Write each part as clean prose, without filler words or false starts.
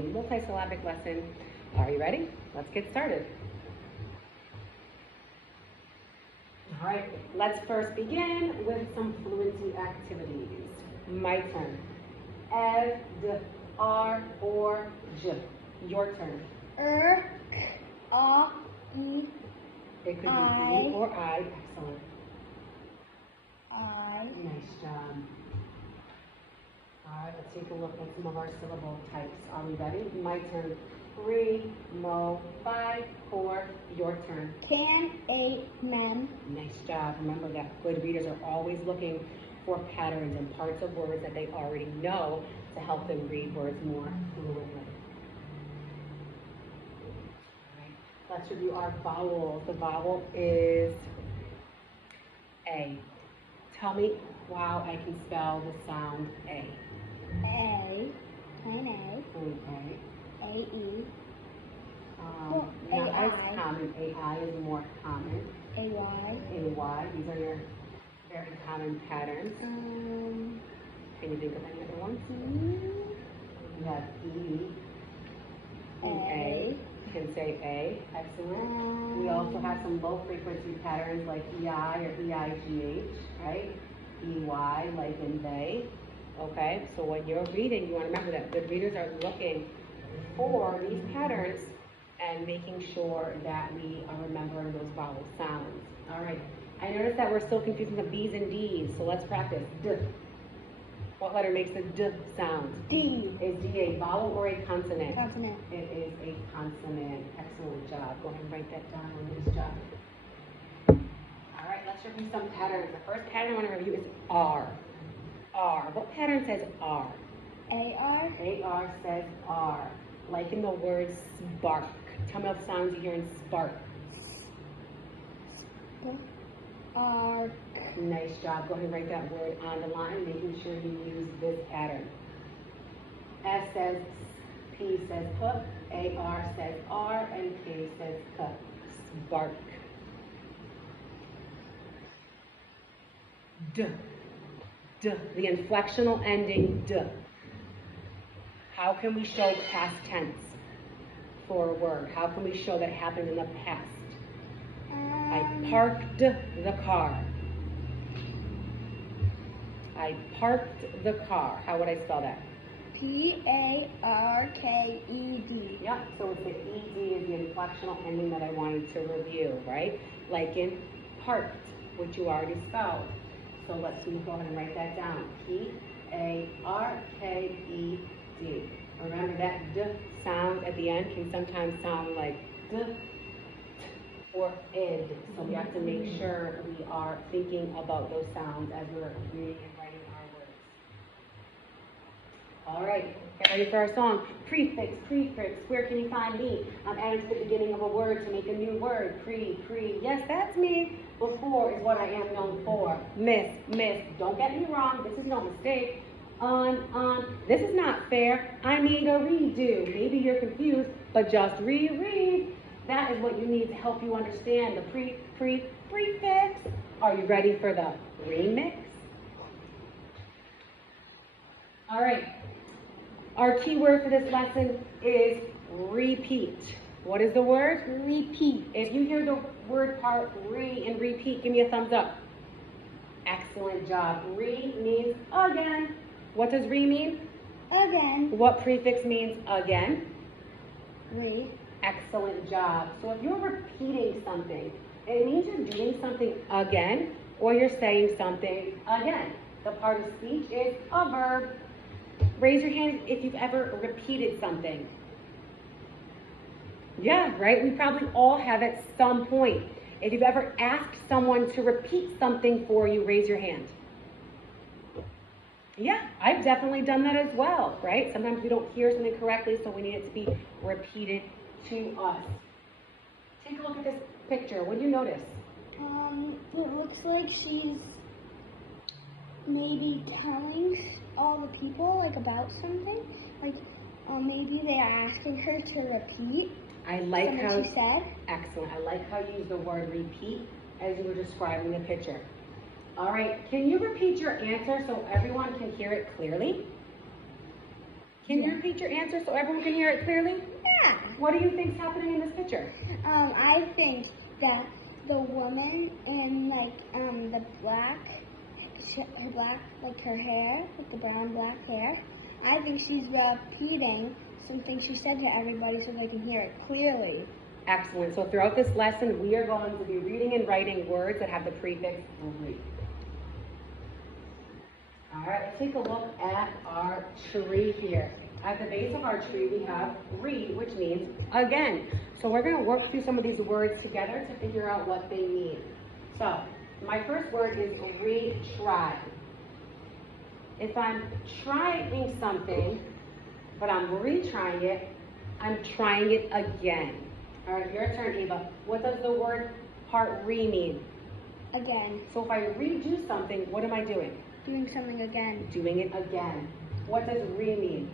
a multisyllabic lesson. Are you ready? Let's get started. All right, let's first begin with some fluency activities. My turn. Ev, d, r, or j. Your turn. K, a, e. It could be I. E or I. Excellent. I. Nice job. All right, let's take a look at some of our syllable types. Are we ready? My turn. Re, mo, fi, for. Your turn. Can, a, mem. Nice job. Remember that good readers are always looking for patterns and parts of words that they already know to help them read words more fluently. All right, let's review our vowels. The vowel is A. Tell me how I can spell the sound A. A, plain A. Okay. A, E. Not as AI. common. AI is more common. A, Y. AY. These are your very common patterns. Can you think of any other ones? You have E. A. You can say A. Excellent. We also have some low frequency patterns like EI or EIGH, right? EY, like in they. Okay, so when you're reading, you want to remember that good readers are looking for these patterns and making sure that we are remembering those vowel sounds. All right, I noticed that we're still confusing the B's and D's, so let's practice. D. What letter makes the D sound? D. Is D a vowel or a consonant? Consonant. It is a consonant. Excellent job. Go ahead and write that down. Nice job. All right, let's review some patterns. The first pattern I want to review is R. R. What pattern says R? A-R. A-R says R. Like in the word spark. Tell me what sounds you hear in spark. Arc. Nice job. Go ahead and write that word on the line, making sure you use this pattern. S says S, P says P, A-R says R, and K says K. Spark. D. D. The inflectional ending D. How can we show past tense for a word? How can we show that it happened in the past? I parked the car. I parked the car. How would I spell that? P-A-R-K-E-D. Yeah, so it's the ED is the inflectional ending that I wanted to review, right? Like in parked, which you already spelled. So let's go ahead and write that down. P-A-R-K-E-D. Remember that D sound at the end can sometimes sound like D or id. So we have to make sure we are thinking about those sounds as we're reading and writing our words. All right, get ready for our song. Prefix, prefix, where can you find me? I'm adding to the beginning of a word to make a new word. Pre, yes, that's me. Before is what I am known for. Miss, don't get me wrong, this is no mistake. On, this is not fair. I need a redo. Maybe you're confused, but just reread. That is what you need to help you understand the prefix. Are you ready for the remix? All right. Our key word for this lesson is repeat. What is the word? Repeat. If you hear the word part re and repeat, give me a thumbs up. Excellent job. Re means again. What does re mean? Again. What prefix means again? Re. Excellent job. So if you're repeating something, it means you're doing something again, or you're saying something again. The part of speech is a verb. Raise your hand if you've ever repeated something. Yeah, right? We probably all have at some point. If you've ever asked someone to repeat something for you, raise your hand. Yeah, I've definitely done that as well, right? Sometimes we don't hear something correctly, so we need it to be repeated to us. Take a look at this picture. What do you notice? It looks like she's maybe telling all the people like about something. Like maybe they are asking her to repeat I like something how she said. Excellent. I like how you use the word repeat as you were describing the picture. All right, can you repeat your answer so everyone can hear it clearly? Can you Yeah. repeat your answer so everyone can hear it clearly? Yeah. What do you think's happening in this picture? I think that the woman in the black, her black, like her hair, with the brown black hair, I think she's repeating something she said to everybody so they can hear it clearly. Excellent. So throughout this lesson, we are going to be reading and writing words that have the prefix re. All right, let's take a look at our tree here. At the base of our tree, we have re, which means again. So we're going to work through some of these words together to figure out what they mean. So my first word is retry. If I'm trying something, but I'm retrying it, I'm trying it again. All right, your turn, Ava. What does the word part re mean? Again. So if I redo something, what am I doing? Doing something again. Doing it again. What does re mean?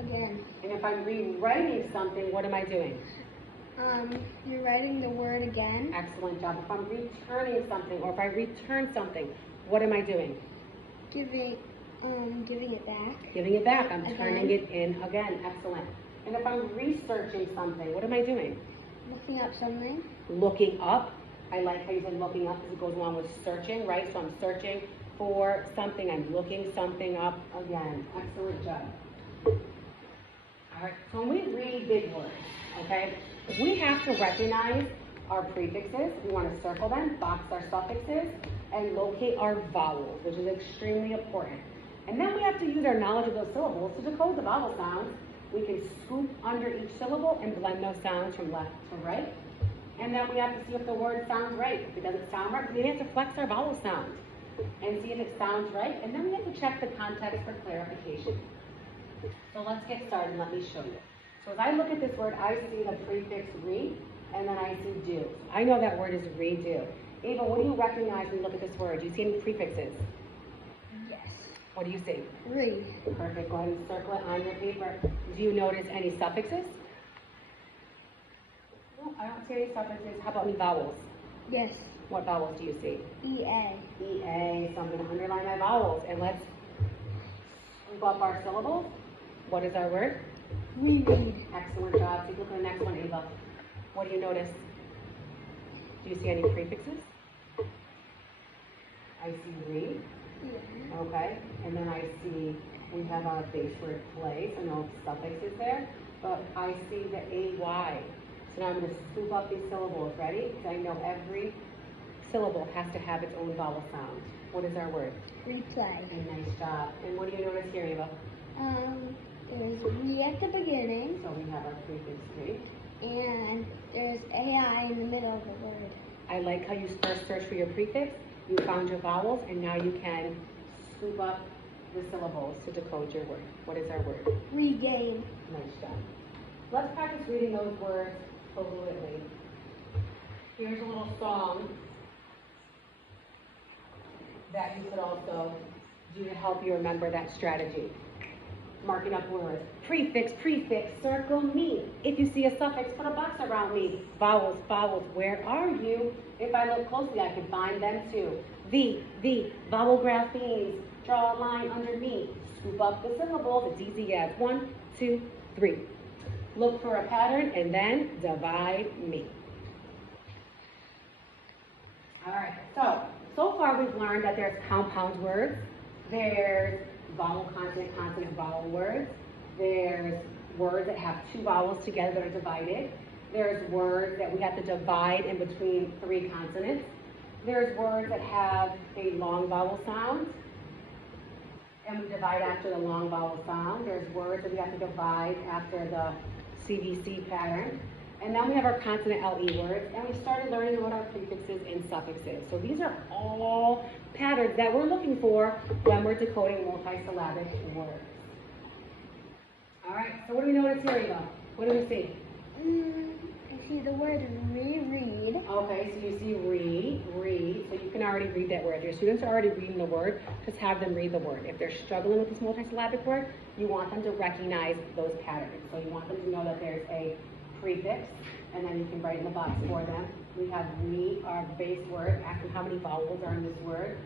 Again. And if I'm rewriting something, what am I doing? You're writing the word again. Excellent job. If I'm returning something, or if I return something, what am I doing? Giving it back. Giving it back. I'm Again. turning it in again. Excellent. And if I'm researching something, what am I doing? Looking up something. Looking up. I like how you said looking up because it goes along with searching, right? So I'm searching for something. I'm looking something up again. Excellent job. All right, so when we read big words, okay, we have to recognize our prefixes. We want to circle them, box our suffixes, and locate our vowels, which is extremely important. And then we have to use our knowledge of those syllables to decode the vowel sounds. We can scoop under each syllable and blend those sounds from left to right. And then we have to see if the word sounds right. If it doesn't sound right, we have to flex our vowel sound and see if it sounds right. And then we have to check the context for clarification. So let's get started and let me show you. So as I look at this word, I see the prefix re, and then I see do. So I know that word is redo. Ava, what do you recognize when you look at this word? Do you see any prefixes? Yes. What do you see? Re. Perfect. Go ahead and circle it on your paper. Do you notice any suffixes? No, I don't see any suffixes. How about any vowels? Yes. What vowels do you see? E-A. E-A. So I'm going to underline my vowels. And let's scoop up our syllables. What is our word? Reread. Excellent job. Take a look at the next one, Ava. What do you notice? Do you see any prefixes? I see re. Yeah. Okay. And then I see we have our base word play, so no suffixes there. But I see the AY. So now I'm going to scoop up these syllables. Ready? Because I know every syllable has to have its own vowel sound. What is our word? Replay. And nice job. And what do you notice here, Ava? There's re at the beginning, So we have our prefix re. and there's AI in the middle of the word. I like how you first search for your prefix, you found your vowels, and now you can scoop up the syllables to decode your word. What is our word? Regain. Nice job. Let's practice reading those words fluently. Here's a little song that you could also do to help you remember that strategy. Marking up words. Prefix, prefix, circle me. If you see a suffix, put a box around me. Vowels, vowels, where are you? If I look closely, I can find them too. The, vowel graphemes. Draw a line under me. Scoop up the syllables. It's easy as 1, 2, 3. Look for a pattern and then divide me. All right, so far we've learned that there's compound words. There's vowel consonant, consonant vowel words. There's words that have two vowels together that are divided. There's words that we have to divide in between 3 consonants. There's words that have a long vowel sound, and we divide after the long vowel sound. There's words that we have to divide after the CVC pattern. And then we have our consonant LE words, and we started learning about our prefixes and suffixes. So these are all patterns that we're looking for when we're decoding multisyllabic words. All right, so what do we notice here, Eva? What do we see? I see the word reread. Okay, so you see read, so you can already read that word. If your students are already reading the word, just have them read the word. If they're struggling with this multisyllabic word, you want them to recognize those patterns. So you want them to know that there's a prefix, and then you can write in the box for them. We have re, our base word. Ask them how many vowels are in this word.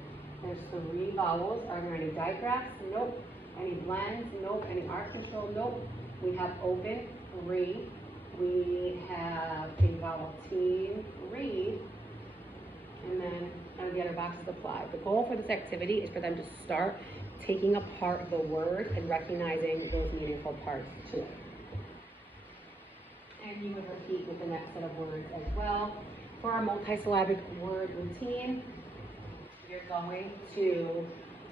There's 3 vowels. Are there any digraphs? Nope. Any blends? Nope. Any arc control? Nope. We have open, read. We have a vowel team, read. And then the other boxes apply. The goal for this activity is for them to start taking apart the word and recognizing those meaningful parts to it. And you would repeat with the next set of words as well. For our multisyllabic word routine, you're going to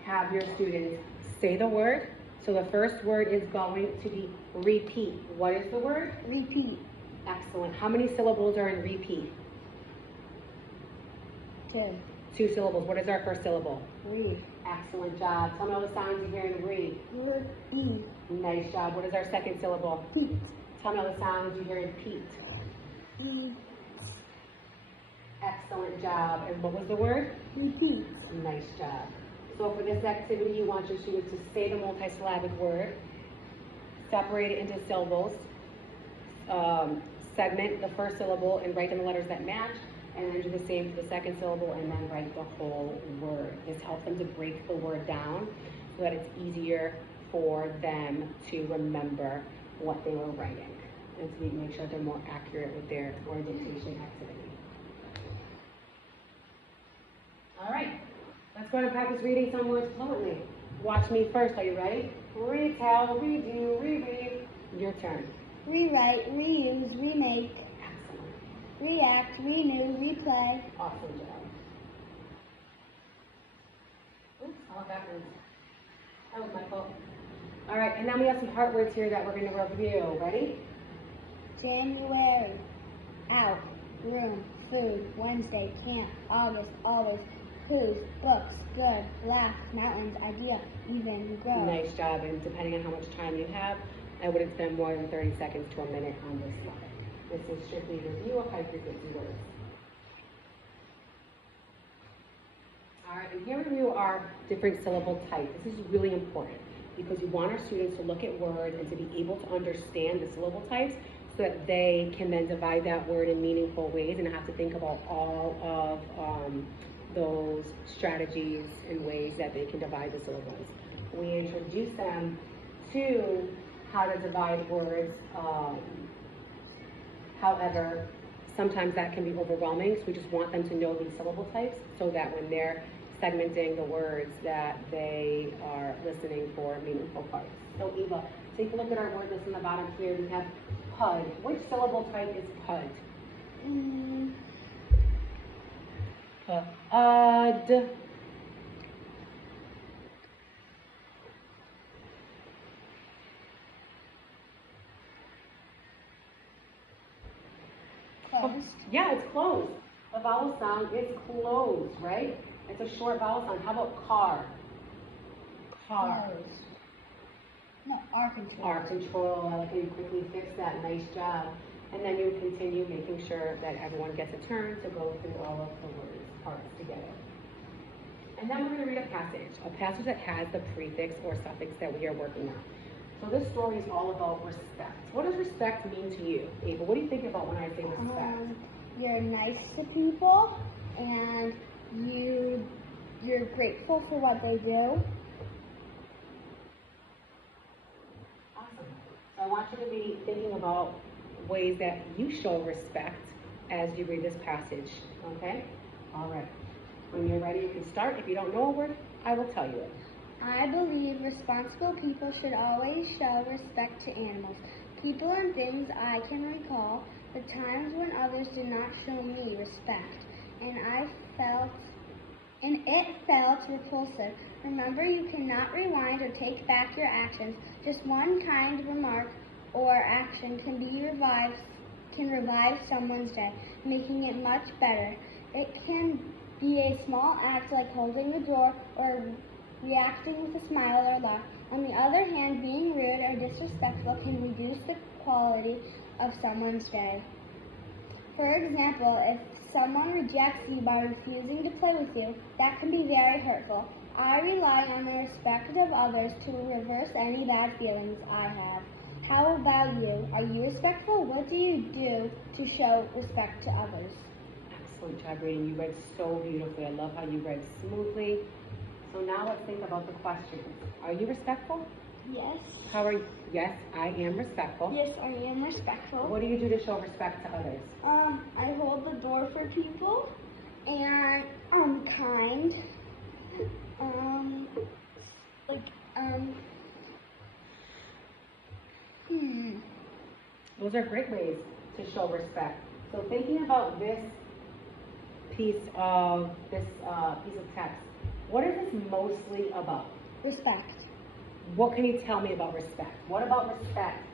have your students say the word. So the first word is going to be repeat. What is the word? Repeat. Excellent. How many syllables are in repeat? 2. 2 syllables. What is our first syllable? Read. Excellent job. Tell me all the sounds you hear in read. E. Nice job. What is our second syllable? Peat. Tell me all the sounds you hear in Pete. E. Excellent job. And what was the word? Repeat. Nice job. So for this activity, you want your students to say the multisyllabic word, separate it into syllables, segment the first syllable and write in the letters that match, and then do the same for the second syllable and then write the whole word. This helps them to break the word down so that it's easier for them to remember what they were writing and to make sure they're more accurate with their word dictation activity. All right, let's go and practice reading some words fluently. Watch me first. Are you ready? Retell, redo, reread. Your turn. Rewrite, reuse, remake, Excellent. react, renew, replay. Awesome job. Oops, all backwards. That was my fault. All right, and then we have some heart words here that we're going to review. Ready? January, out, room, food, Wednesday, camp, August, always, whose, books, good, laugh, mountains, idea, even, grow. Nice job, and depending on how much time you have, I wouldn't spend more than 30 seconds to a minute on this slide. This is strictly review of high frequency words. All right, and here we review our different syllable types. This is really important because we want our students to look at words and to be able to understand the syllable types so that they can then divide that word in meaningful ways and not have to think about all of those strategies and ways that they can divide the syllables. We introduce them to how to divide words. However, sometimes that can be overwhelming, so we just want them to know these syllable types so that when they're segmenting the words that they are listening for meaningful parts. So Eva, take a look at our word list on the bottom here. We have PUD. Which syllable type is PUD? PUD. Closed. Yeah, it's closed. The vowel sound is closed, right? It's a short vowel sound. How about car? Car. Closed. No, R control. R control. I like how you quickly fixed that. Nice job. And then you continue making sure that everyone gets a turn to go through all of the words, parts together. And then we're going to read a passage that has the prefix or suffix that we are working on. So this story is all about respect. What does respect mean to you, Ava? What do you think about when I say respect? You're nice to people, and you're grateful for what they do. Awesome. So I want you to be thinking about ways that you show respect as you read this passage, okay? All right. When you're ready, you can start. If you don't know a word, I will tell you it. I believe responsible people should always show respect to animals, people, and things. I can recall the times when others did not show me respect, and it felt repulsive. Remember, you cannot rewind or take back your actions. Just one kind remark or action can revive someone's day, making it much better. It can be a small act like holding the door or reacting with a smile or laugh. On the other hand, being rude or disrespectful can reduce the quality of someone's day. For example, if someone rejects you by refusing to play with you, that can be very hurtful. I rely on the respect of others to reverse any bad feelings I have. How about you? Are you respectful? What do you do to show respect to others? Excellent job reading. You read so beautifully. I love how you read smoothly So now let's think about the questions. Are you respectful? Yes. How are you? Yes, I am respectful. Yes, I am respectful. What do you do to show respect to others? I hold the door for people, and I'm kind. Like, Those are great ways to show respect. So thinking about this piece of text, what is this mostly about? Respect. What can you tell me about respect? What about respect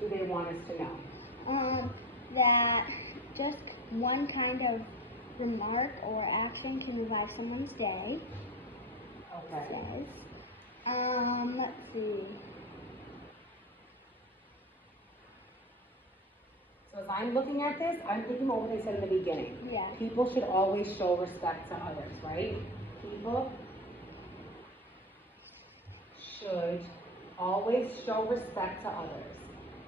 do they want us to know? That just one kind of remark or action can revive someone's day. Okay. Says. Let's see. So as I'm looking at this, I'm thinking about what they said in the beginning. Yeah. People should always show respect to others, right? People should always show respect to others.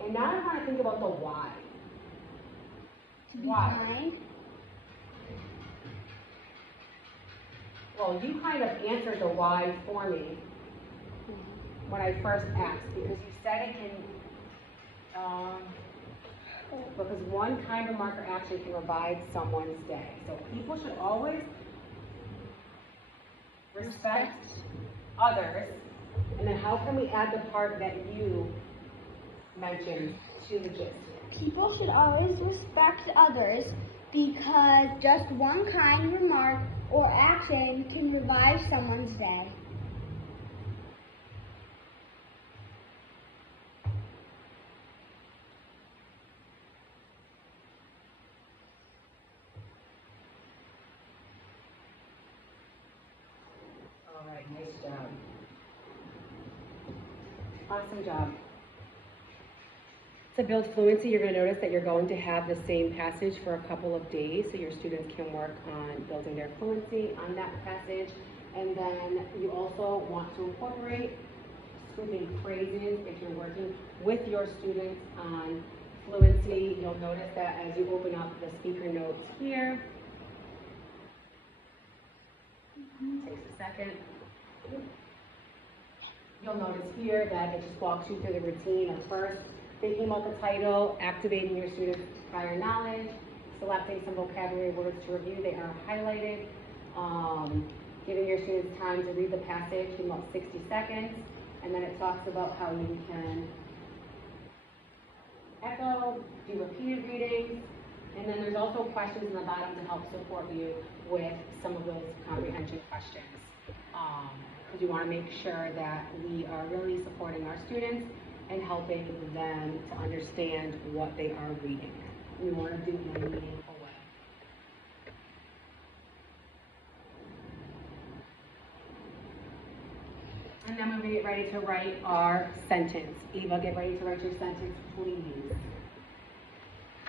And now I want to think about the why. To be Why? kind. Well, you kind of answered the why for me when I first asked, because you said it can, because one kind of marker action can revive someone's day. So people should always respect others. And then how can we add the part that you mentioned to the gist? People should always respect others because just one kind remark or action can revive someone's day. All right, nice job. Awesome job. To build fluency, you're going to notice that you're going to have the same passage for a couple of days, so your students can work on building their fluency on that passage. And then you also want to incorporate scooping phrases if you're working with your students on fluency. You'll notice that as you open up the speaker notes here. Takes a second. You'll notice here that it just walks you through the routine of first thinking about the title, activating your students' prior knowledge, selecting some vocabulary words to review. They are highlighted. Giving your students time to read the passage in about 60 seconds. And then it talks about how you can echo, do repeated readings. And then there's also questions in the bottom to help support you with some of those comprehension questions. Because you want to make sure that we are really supporting our students and helping them to understand what they are reading. We want to do it in a meaningful way. And then when we get ready to write our sentence. Eva, get ready to write your sentence, please.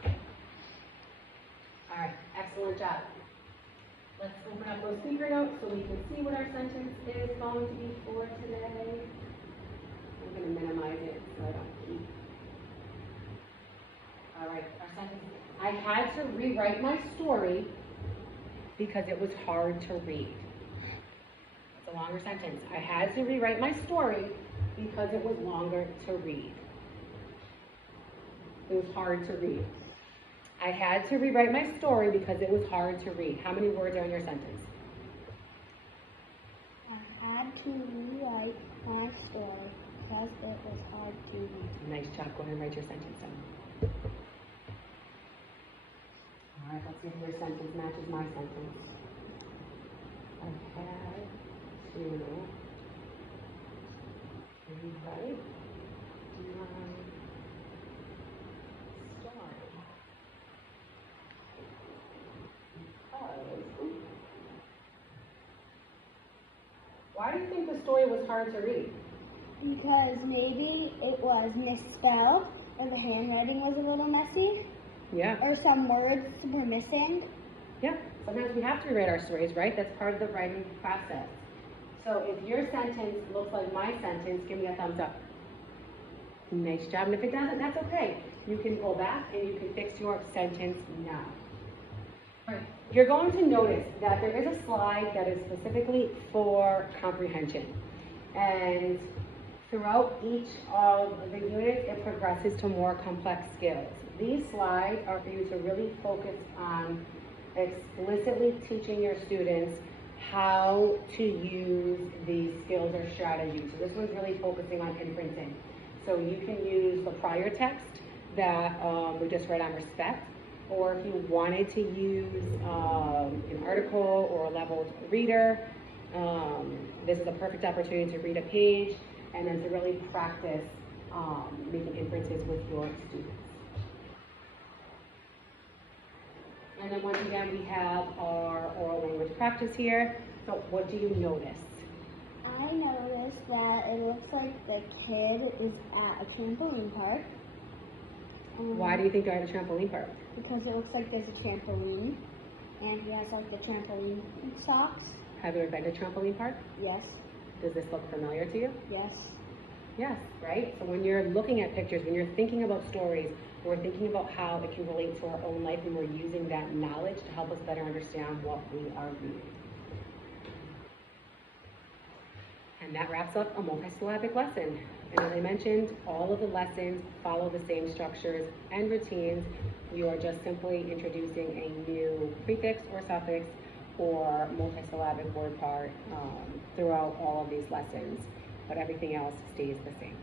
All right, excellent job. Let's open up those speaker notes so we can see what our sentence is going to be for today. I'm going to minimize it so I don't keep. All right, our sentence. I had to rewrite my story because it was hard to read. It's a longer sentence. I had to rewrite my story because it was longer to read. It was hard to read. I had to rewrite my story because it was hard to read. How many words are in your sentence? I had to rewrite my story because it was hard to read. Nice job. Go ahead and write your sentence down. All right, let's see if your sentence matches my sentence. I had to rewrite my story. Why do you think the story was hard to read? Because maybe it was misspelled, or the handwriting was a little messy, Yeah. or some words were missing. Yeah. Sometimes we have to rewrite our stories, right? That's part of the writing process. So if your sentence looks like my sentence, give me a thumbs up. Nice job. And if it doesn't, that's okay. You can go back and you can fix your sentence now. All right. you're going to notice that there is a slide that is specifically for comprehension. And throughout each of the units, it progresses to more complex skills. These slides are for you to really focus on explicitly teaching your students how to use these skills or strategies. So this one's really focusing on inferencing. So you can use the prior text that we just read on respect, or if you wanted to use an article or a leveled reader, this is a perfect opportunity to read a page and then to really practice making inferences with your students. And then once again, we have our oral language practice here. So what do you notice? I noticed that it looks like the kid is at a trampoline park. Why do you think they're at a trampoline park? Because it looks like there's a trampoline, and he has like the trampoline socks. Have you ever been to a trampoline park? Yes. Does this look familiar to you? Yes. Yes, right? So when you're looking at pictures, when you're thinking about stories, we're thinking about how it can relate to our own life, and we're using that knowledge to help us better understand what we are reading. And that wraps up a multisyllabic lesson. And as I mentioned, all of the lessons follow the same structures and routines. You are just simply introducing a new prefix or suffix or multisyllabic word part throughout all of these lessons, but everything else stays the same.